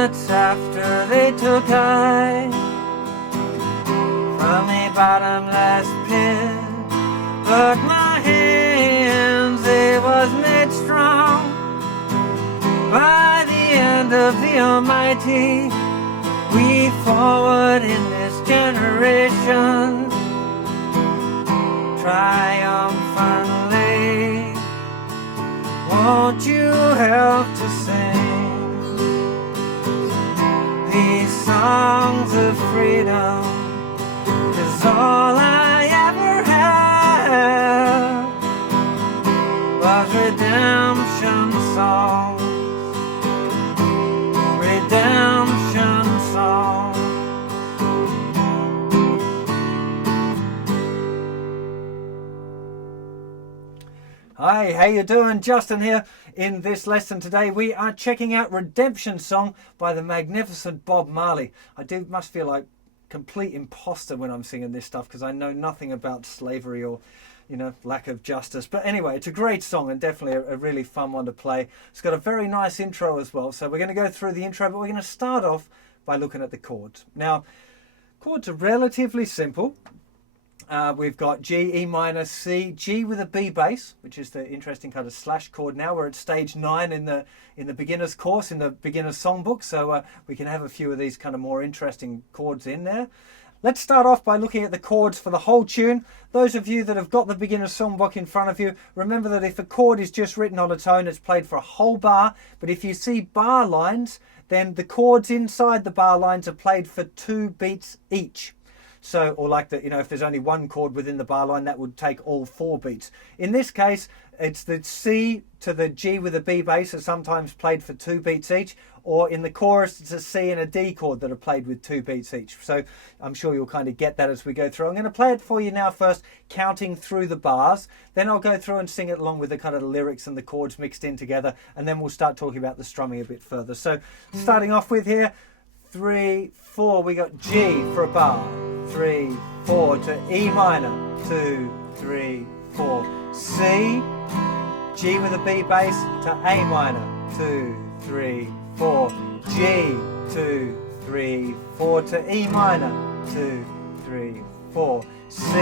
minutes after they took I from a bottomless pit, but my hands, they was made strong by the hand of the Almighty. We forward in this generation triumphantly. Won't you help to sing these songs of freedom? 'Cause all I ever had was redemption songs. Redemption songs. Hi, how you doing? Justin here. In this lesson today we are checking out Redemption Song by the magnificent Bob Marley. Must feel like complete imposter when I'm singing this stuff because I know nothing about slavery or, you know, lack of justice. But anyway, it's a great song and definitely a really fun one to play. It's got a very nice intro as well. So we're going to go through the intro, but we're going to start off by looking at the chords. Now, chords are relatively simple. We've got G, E minor, C, G with a B bass, which is the interesting kind of slash chord. Now we're at stage 9 in the beginner's course, in the beginner's songbook, so we can have a few of these kind of more interesting chords in there. Let's start off by looking at the chords for the whole tune. Those of you that have got the beginner's songbook in front of you, remember that if a chord is just written on its own, it's played for a whole bar. But if you see bar lines, then the chords inside the bar lines are played for 2 beats each. So, or like that, you know, if there's only one chord within the bar line, that would take all 4 beats. In this case, it's the C to the G with a B bass are sometimes played for 2 beats each, or in the chorus, it's a C and a D chord that are played with 2 beats each. So I'm sure you'll kind of get that as we go through. I'm going to play it for you now first, counting through the bars. Then I'll go through and sing it along with the kind of the lyrics and the chords mixed in together. And then we'll start talking about the strumming a bit further. So starting off with here, 3, 4, we got G for a bar. 3, 4 to E minor, 2, 3, 4, C, G with a B bass to A minor, 2, 3, 4, G, 2, 3, 4 to E minor, 2, 3, 4, C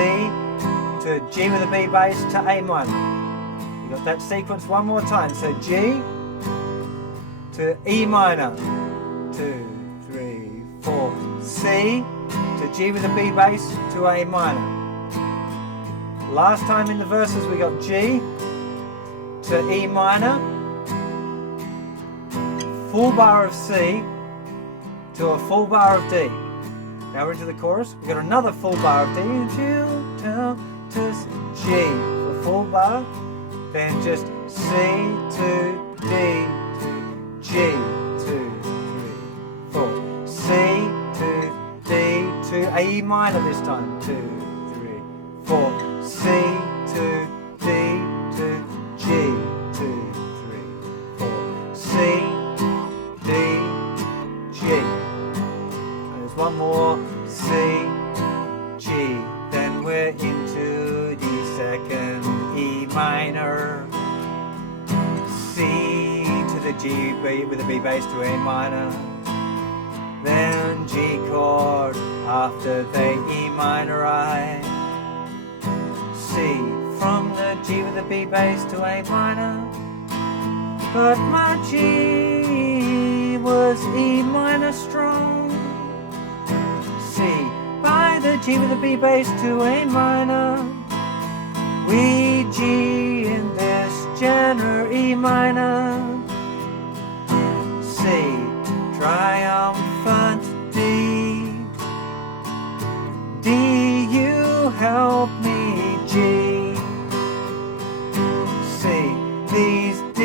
to G with a B bass to A minor. You got that sequence one more time. So G to E minor, 2, 3, 4, C to G with a B bass to A minor. Last time in the verses we got G to E minor, full bar of C to a full bar of D. Now we're into the chorus. We've got another full bar of D, down to G for full bar, then just C to D to G, 2, 3, 4, C to D to A minor this time, 2, 3, 4, C to D to G, 2, 3, 4, C, D, G. And there's one more, C, G. Then we're into the second E minor, C to the G with a B bass to A minor. Then G chord after the E minor I, C from the G with the B bass to A minor, but my G was E minor strong, C by the G with the B bass to A minor, we G in this genre E minor, C triumphant D, D you help me G, C these D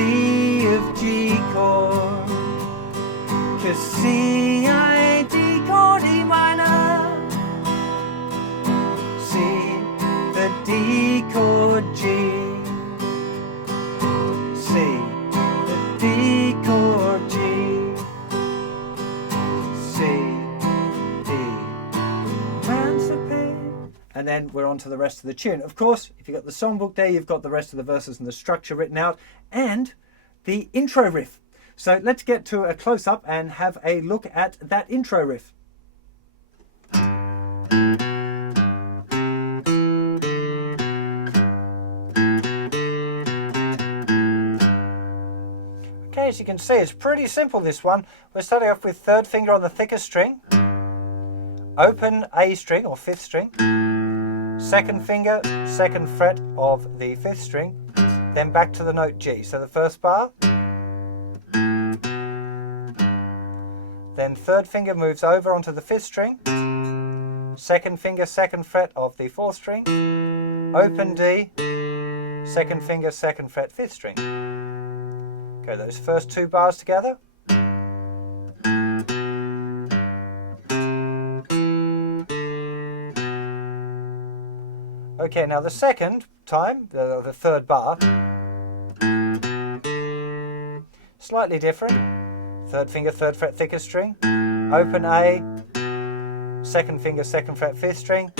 of G chord, 'cause C I D chord E minor, C the D chord G, C the D chord G, and then we're on to the rest of the tune. Of course, if you've got the songbook there, you've got the rest of the verses and the structure written out, and the intro riff. So let's get to a close-up and have a look at that intro riff. Okay, as you can see, it's pretty simple, this one. We're starting off with third finger on the thickest string, open A string or fifth string, second finger, second fret of the fifth string, then back to the note G. So the first bar, then third finger moves over onto the fifth string, second finger, second fret of the fourth string, open D, second finger, second fret, fifth string. Go those first two bars together. Okay, now the second time, the third bar, slightly different. Third finger, third fret, thickest string, open A, second finger, second fret, fifth string,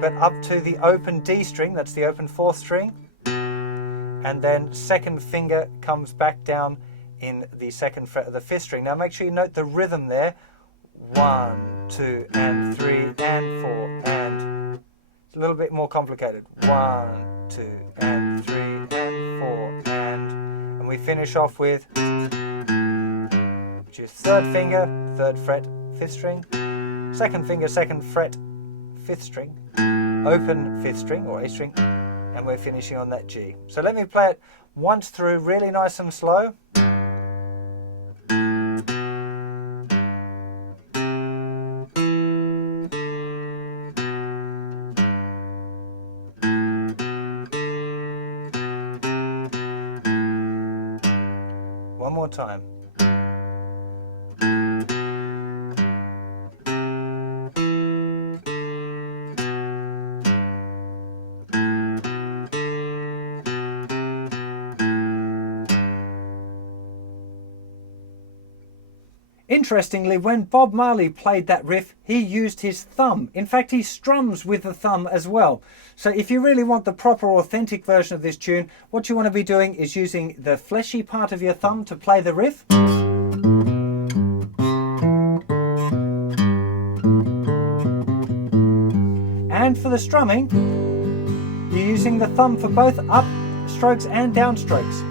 but up to the open D string, that's the open fourth string, and then second finger comes back down in the second fret of the fifth string. Now make sure you note the rhythm there. 1, 2, and 3, and 4, and it's a little bit more complicated. 1, 2, and 3, and 4, and we finish off with, which is third finger, third fret, fifth string, second finger, second fret, fifth string, open fifth string or A string, and we're finishing on that G. So let me play it once through, really nice and slow. One more time. Interestingly, when Bob Marley played that riff, he used his thumb. In fact, he strums with the thumb as well. So if you really want the proper, authentic version of this tune, what you want to be doing is using the fleshy part of your thumb to play the riff. And for the strumming, you're using the thumb for both up strokes and down strokes.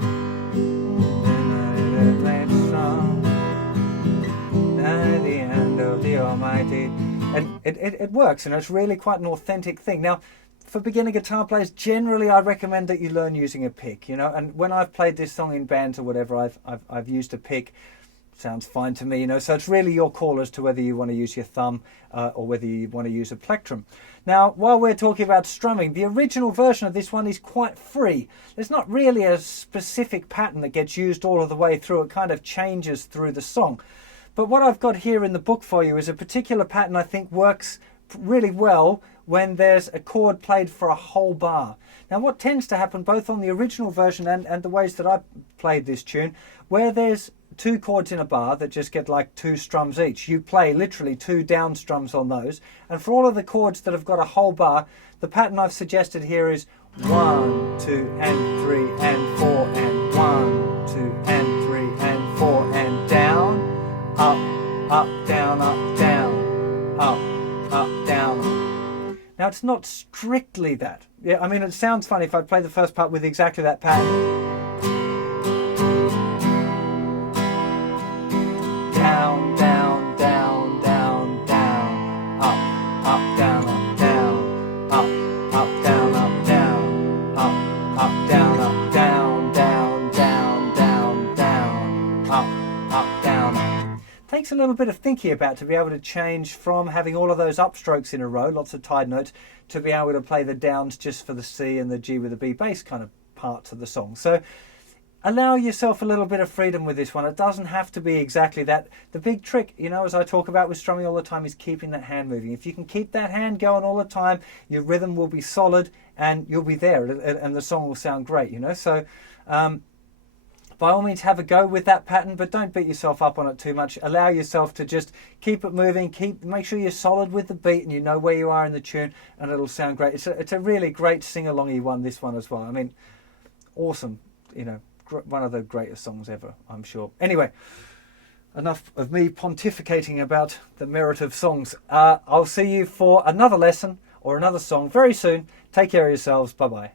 The end of the Almighty, and it works, and it's really quite an authentic thing. Now, for beginner guitar players, generally I recommend that you learn using a pick, you know. And when I've played this song in bands or whatever, I've used a pick. Sounds fine to me, you know. So it's really your call as to whether you want to use your thumb or whether you want to use a plectrum. Now, while we're talking about strumming, the original version of this one is quite free. There's not really a specific pattern that gets used all of the way through. It kind of changes through the song. But what I've got here in the book for you is a particular pattern I think works really well when there's a chord played for a whole bar. Now what tends to happen both on the original version and the ways that I played this tune, where there's two chords in a bar that just get like two strums each, you play literally two down strums on those. And for all of the chords that have got a whole bar, the pattern I've suggested here is 1, 2, and 3, and 4, and 1, 2, and 3, and 4, and down. Up, up, down, up, down. Now it's not strictly that. Yeah, I mean, it sounds funny if I play the first part with exactly that pattern. Down, down, down, down, down, up, down, down, up, down, down, up, down, down, down, down, down, down, up, down. Takes a little bit of thinking about to be able to change from having all of those upstrokes in a row, lots of tied notes, to be able to play the downs just for the C and the G with the B bass kind of parts of the song. So allow yourself a little bit of freedom with this one. It doesn't have to be exactly that. The big trick, you know, as I talk about with strumming all the time, is keeping that hand moving. If you can keep that hand going all the time, your rhythm will be solid and you'll be there, and the song will sound great, you know. So by all means have a go with that pattern, but don't beat yourself up on it too much. Allow yourself to just keep it moving, make sure you're solid with the beat and you know where you are in the tune, and it'll sound great. It's a really great sing-alongy one, this one as well. I mean, awesome, you know, one of the greatest songs ever, I'm sure. Anyway, enough of me pontificating about the merit of songs. I'll see you for another lesson or another song very soon. Take care of yourselves. Bye-bye.